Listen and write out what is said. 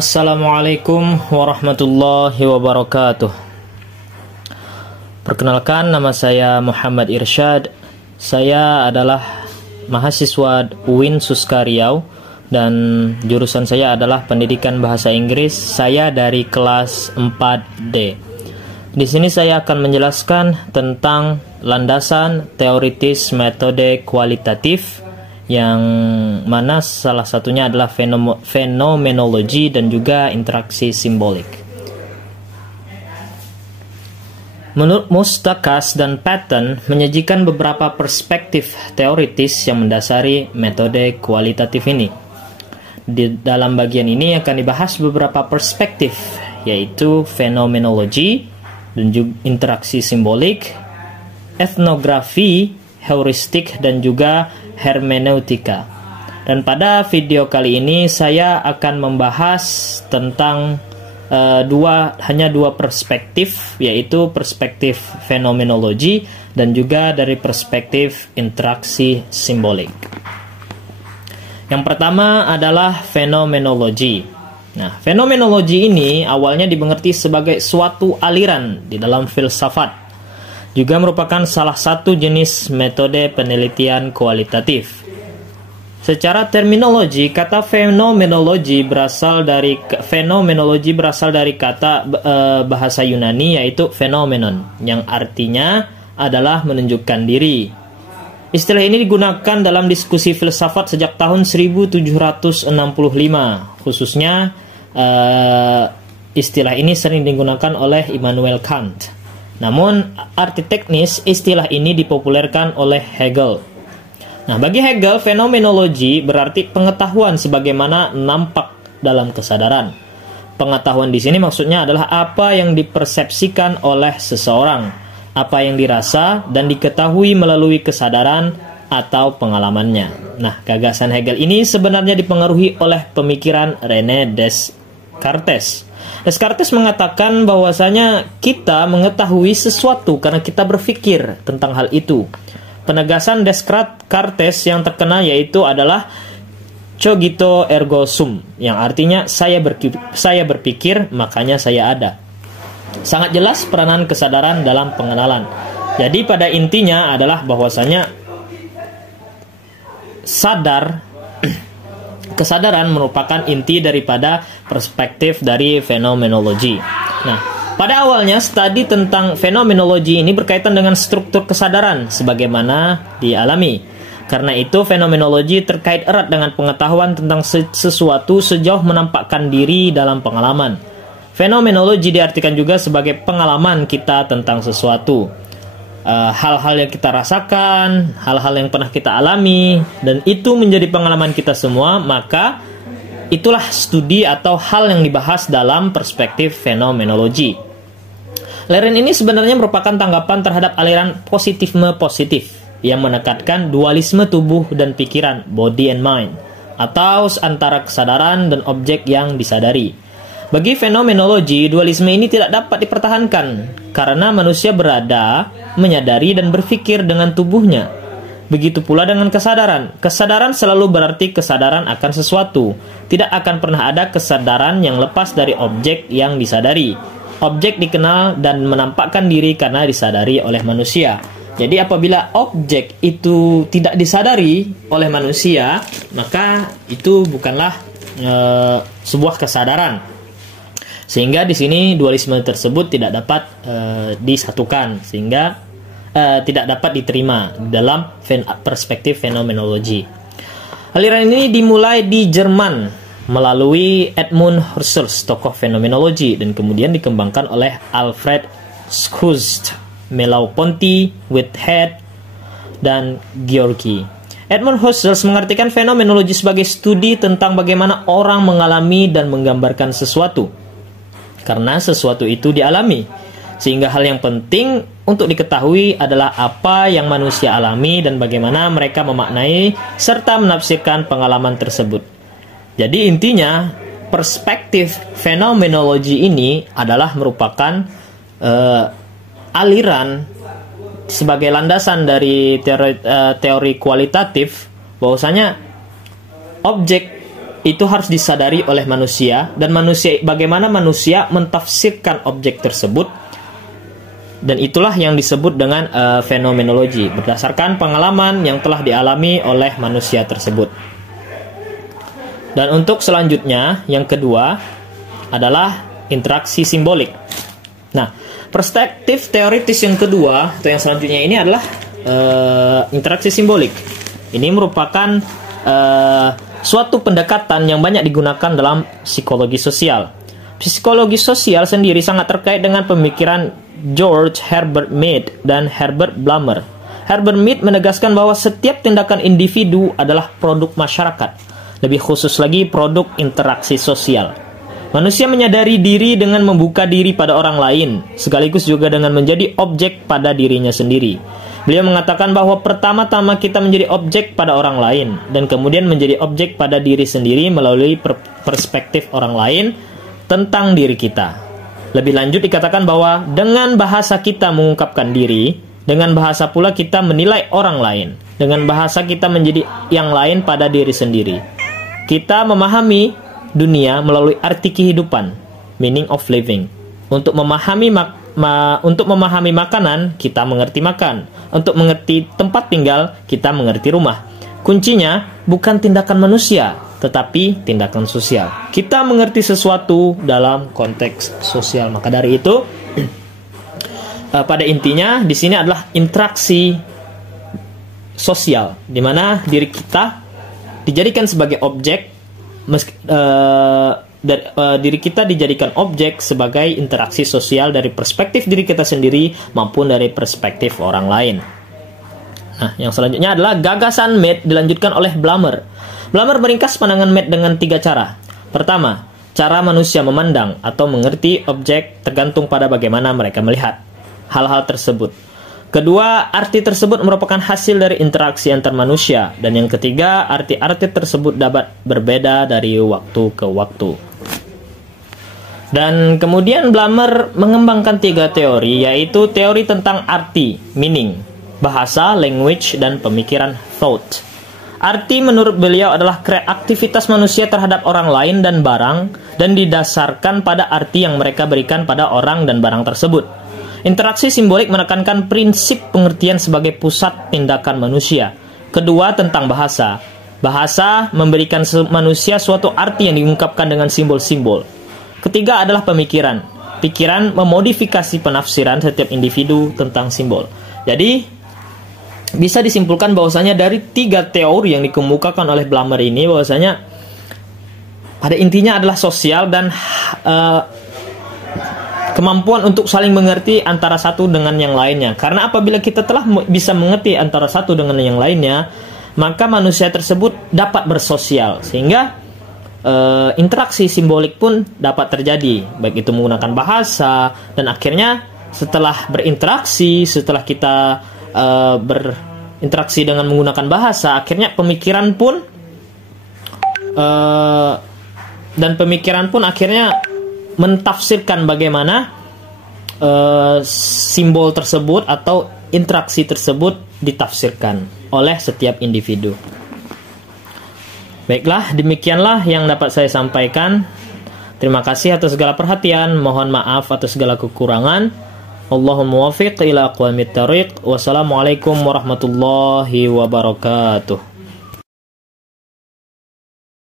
Assalamualaikum warahmatullahi wabarakatuh. Perkenalkan, nama saya Muhammad Irsyad. Saya adalah mahasiswa UIN Suska Riau dan jurusan saya adalah Pendidikan Bahasa Inggris. Saya dari kelas 4D. Di sini saya akan menjelaskan tentang landasan teoritis metode kualitatif, yang mana salah satunya adalah fenomenologi dan juga interaksi simbolik. Menurut Mustakas dan Patton menyajikan beberapa perspektif teoritis yang mendasari metode kualitatif ini. Di dalam bagian ini akan dibahas beberapa perspektif, yaitu fenomenologi dan juga interaksi simbolik, etnografi, heuristik, dan juga hermeneutika. Dan pada video kali ini saya akan membahas tentang hanya dua perspektif, yaitu perspektif fenomenologi dan juga dari perspektif interaksi simbolik. Yang pertama adalah fenomenologi. Nah, fenomenologi ini awalnya dimengerti sebagai suatu aliran di dalam filsafat. Juga merupakan salah satu jenis metode penelitian kualitatif. Secara terminologi, kata fenomenologi berasal dari kata bahasa Yunani, yaitu fenomenon, yang artinya adalah menunjukkan diri. Istilah ini digunakan dalam diskusi filsafat sejak tahun 1765. Khususnya istilah ini sering digunakan oleh Immanuel Kant. Namun, arti teknis istilah ini dipopulerkan oleh Hegel. Nah, bagi Hegel, fenomenologi berarti pengetahuan sebagaimana nampak dalam kesadaran. Pengetahuan di sini maksudnya adalah apa yang dipersepsikan oleh seseorang, apa yang dirasa dan diketahui melalui kesadaran atau pengalamannya. Nah, gagasan Hegel ini sebenarnya dipengaruhi oleh pemikiran René Descartes. Descartes mengatakan bahwasanya kita mengetahui sesuatu karena kita berpikir tentang hal itu. Penegasan Descartes yang terkenal yaitu adalah cogito ergo sum, yang artinya saya berpikir makanya saya ada. Sangat jelas peranan kesadaran dalam pengenalan. Jadi pada intinya adalah bahwasanya kesadaran merupakan inti daripada perspektif dari fenomenologi. Nah, pada awalnya studi tentang fenomenologi ini berkaitan dengan struktur kesadaran sebagaimana dialami. Karena itu fenomenologi terkait erat dengan pengetahuan tentang sesuatu sejauh menampakkan diri dalam pengalaman. Fenomenologi diartikan juga sebagai pengalaman kita tentang sesuatu. Hal-hal yang kita rasakan, hal-hal yang pernah kita alami, dan itu menjadi pengalaman kita semua, maka itulah studi atau hal yang dibahas dalam perspektif fenomenologi. Aliran ini sebenarnya merupakan tanggapan terhadap aliran positifisme positif yang menekankan dualisme tubuh dan pikiran, body and mind, atau antara kesadaran dan objek yang disadari. Bagi fenomenologi, dualisme ini tidak dapat dipertahankan karena manusia berada, menyadari dan berpikir dengan tubuhnya. Begitu pula dengan kesadaran. Kesadaran selalu berarti kesadaran akan sesuatu. Tidak akan pernah ada kesadaran yang lepas dari objek yang disadari. Objek dikenal dan menampakkan diri karena disadari oleh manusia. Jadi apabila objek itu tidak disadari oleh manusia, maka itu bukanlah sebuah kesadaran. Sehingga di sini dualisme tersebut tidak dapat disatukan, sehingga tidak dapat diterima dalam perspektif fenomenologi. Aliran ini dimulai di Jerman melalui Edmund Husserl, tokoh fenomenologi, dan kemudian dikembangkan oleh Alfred Schust, Merleau-Ponty, Whitehead, dan Gyorgy. Edmund Husserl mengartikan fenomenologi sebagai studi tentang bagaimana orang mengalami dan menggambarkan sesuatu. Karena sesuatu itu dialami, sehingga hal yang penting untuk diketahui adalah apa yang manusia alami dan bagaimana mereka memaknai serta menafsirkan pengalaman tersebut. Jadi intinya, perspektif fenomenologi ini adalah merupakan aliran sebagai landasan dari teori kualitatif, bahwasanya objek itu harus disadari oleh manusia, dan bagaimana manusia mentafsirkan objek tersebut, dan itulah yang disebut dengan fenomenologi berdasarkan pengalaman yang telah dialami oleh manusia tersebut. Dan untuk selanjutnya, yang kedua adalah interaksi simbolik. Nah, perspektif teoritis yang kedua atau yang selanjutnya ini adalah interaksi simbolik. Ini merupakan suatu pendekatan yang banyak digunakan dalam psikologi sosial. Psikologi sosial sendiri sangat terkait dengan pemikiran George Herbert Mead dan Herbert Blumer. Herbert Mead menegaskan bahwa setiap tindakan individu adalah produk masyarakat, lebih khusus lagi produk interaksi sosial. Manusia menyadari diri dengan membuka diri pada orang lain, sekaligus juga dengan menjadi objek pada dirinya sendiri. Beliau mengatakan bahwa pertama-tama kita menjadi objek pada orang lain, dan kemudian menjadi objek pada diri sendiri melalui perspektif orang lain tentang diri kita. Lebih lanjut dikatakan bahwa dengan bahasa kita mengungkapkan diri, dengan bahasa pula kita menilai orang lain, dengan bahasa kita menjadi yang lain pada diri sendiri. Kita memahami dunia melalui arti kehidupan, meaning of living. Untuk memahami makanan, kita mengerti makan. Untuk mengerti tempat tinggal, kita mengerti rumah. Kuncinya bukan tindakan manusia, tetapi tindakan sosial. Kita mengerti sesuatu dalam konteks sosial. Maka dari itu, pada intinya di sini adalah interaksi sosial, di mana diri kita dijadikan sebagai objek, diri kita dijadikan objek sebagai interaksi sosial dari perspektif diri kita sendiri maupun dari perspektif orang lain. Nah, yang selanjutnya adalah gagasan Mead dilanjutkan oleh Blumer. Blumer meringkas pandangan Mead dengan 3 cara. Pertama, cara manusia memandang atau mengerti objek tergantung pada bagaimana mereka melihat hal-hal tersebut. Kedua, arti tersebut merupakan hasil dari interaksi antar manusia. Dan yang ketiga, arti-arti tersebut dapat berbeda dari waktu ke waktu. Dan kemudian Blumer mengembangkan 3 teori, yaitu teori tentang arti, meaning, bahasa, language, dan pemikiran, thought. Arti menurut beliau adalah aktivitas manusia terhadap orang lain dan barang, dan didasarkan pada arti yang mereka berikan pada orang dan barang tersebut. Interaksi simbolik menekankan prinsip pengertian sebagai pusat tindakan manusia. Kedua, tentang bahasa. Bahasa memberikan manusia suatu arti yang diungkapkan dengan simbol-simbol. Ketiga adalah pemikiran. Pikiran memodifikasi penafsiran setiap individu tentang simbol. Jadi, bisa disimpulkan bahwasanya dari 3 teori yang dikemukakan oleh Blumer ini, bahwasanya pada intinya adalah sosial dan kemampuan untuk saling mengerti antara satu dengan yang lainnya. Karena apabila kita telah bisa mengerti antara satu dengan yang lainnya, maka manusia tersebut dapat bersosial, sehingga interaksi simbolik pun dapat terjadi, baik itu menggunakan bahasa, dan akhirnya setelah berinteraksi, setelah kita berinteraksi dengan menggunakan bahasa, akhirnya pemikiran pun akhirnya mentafsirkan bagaimana simbol tersebut atau interaksi tersebut ditafsirkan oleh setiap individu. Baiklah, demikianlah yang dapat saya sampaikan. Terima kasih atas segala perhatian. Mohon maaf atas segala kekurangan. Allahumma muwaffiq ila aqwamit thariq. Wassalamualaikum warahmatullahi wabarakatuh.